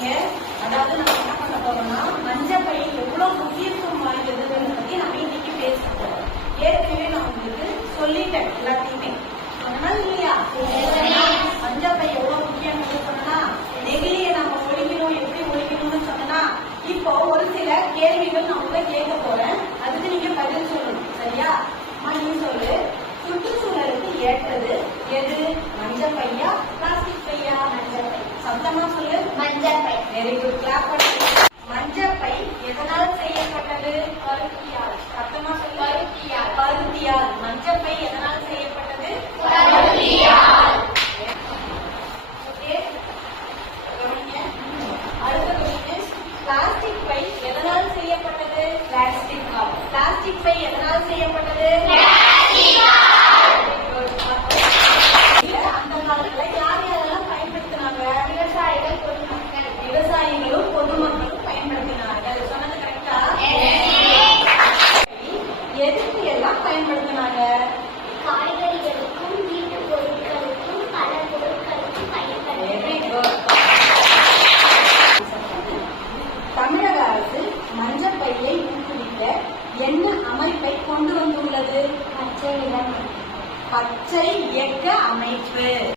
குழந்தைங்க, அதாவது நம்ம என்ன பண்ண போறோம்னா மஞ்சள் பை எவ்வளவு முக்கியத்துவம் வாய்ந்ததுன்னு பத்தி நம்ம இன்னைக்கு பேச போறோம். ஏற்கனவே நான் உங்களுக்கு சொல்லிட்டேன் எல்லாத்தையுமே. அதனால இல்லையா மஞ்சள் பை எவ்வளவு முக்கியம் சொன்னா நெகிழியை நம்ம ஒழிக்கணும், எப்படி ஒழிக்கணும்னு சொன்னா இப்போ ஒரு சில கேள்விகள் நான் உங்களை கேட்க போறேன். அதுக்கு நீங்க பதில் சொல்லணும். சரியா? நீ சொல்லு, சுற்றுச்சூழலுக்கு ஏற்றது எது? மஞ்சள் பையா பிளாஸ்டிக் பையா? மஞ்சள் பை. சத்தமா சொல்லு. மஞ்சள் பை. Very good. கிளாப் பண்ணுங்க. மஞ்சள் பை எதனால் செய்யப்பட்டது? பருத்தியால். சத்தமா சொல்லு. பருத்தியால். பருத்தியால். மஞ்சள் பை எதனால் செய்யப்பட்டது? பருத்தியால். அடுத்த கொஸ்டின், பிளாஸ்டிக் பை எதனால் செய்யப்பட்டது? பிளாஸ்டிக்கால். பிளாஸ்டிக் பை எதனால் செய்யப்பட்டது? அந்த காலத்துல யார் யாரெல்லாம் பயன்படுத்தினாங்க? விவசாயிகள், பொதுமக்கள். விவசாயிகளும் பொதுமக்களும் பயன்படுத்தினார்கள். சொன்னது கரெக்டா? எதுக்கு எல்லாம் பயன்படுத்தினாங்க? காய்கறிகளுக்கும் வீட்டு பொருட்களுக்கும் பல பொருட்களுக்கும் பயன்படுத்தினாங்க. தமிழக அரசு மஞ்சள் பையை ஊக்குவிக்க என்ன அமைப்பை கொண்டு வந்துள்ளது? பச்சை இயக்க அமைப்பு.